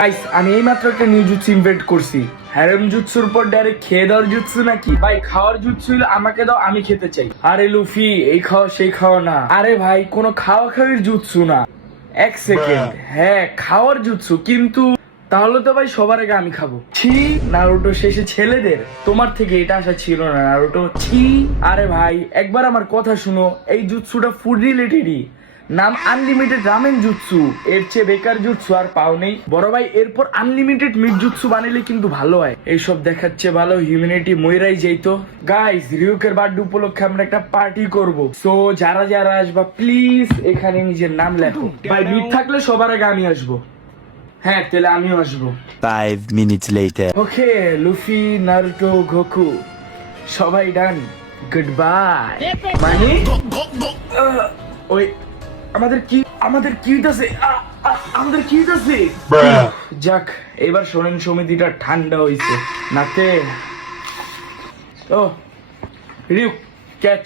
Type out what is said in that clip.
Guys আমি এইমাত্র একটা নিউ জুৎসু ইনভেন্ট করছি। হ্যারেম জুৎসুর পর ডাইরেক্ট খেয়ে দেওয়ার জুৎসু নাকি? ভাই খাওয়ার জুৎসু হইলে আমাকে দাও, আমি খেতে চাই। আরে লুফি এই খাওয়া সেই খাওয়া না। আরে ভাই কোনো খাওয়া খাওয়ির জুৎসু না। এক সেকেন্ড, হ্যাঁ খাওয়ার জুৎসু, কিন্তু তাহলে তো ভাই সবার আগে আমি খাবো। ছি, নারুটো শেষে ছেলেদের? তোমার থেকে এটা আশা ছিল না নারুটো, ছি। আরে ভাই একবার আমার কথা শুনো, এই জুৎসুটা ফুড রিলেটেডই, নাম আনলিমিটেড রামেন জুৎসু। এর চেয়ে বেকার জুৎসু আর পাও নেই বড় ভাই। এরপর আনলিমিটেড মিট জুৎসু বানাইলে কিন্তু ভালো হয়। এইসব দেখাচ্ছে ভালো হিউম্যানিটি মইরাই যাইতো। গাইস রিউকের বার্থডে উপলক্ষে আমরা একটা পার্টি করব, সো যারা যারা আসবা প্লিজ এখানে নিজের নাম লেখো। ভাই মিট থাকলে সবার আগে আমি আসবো। হ্যাঁ তাহলে আমিও আসবো। 5 minutes later. ওকে লুফি, নারুটো, গোকু সবাই ডান, গুড বাই। মানে ওই আমাদের কি হইতাছে? আমাদের কি হইতাছে? যাক এবার শোনেন সমিতিটা ঠান্ডা হইছে নাতে। ও রিউ ক্যাচ।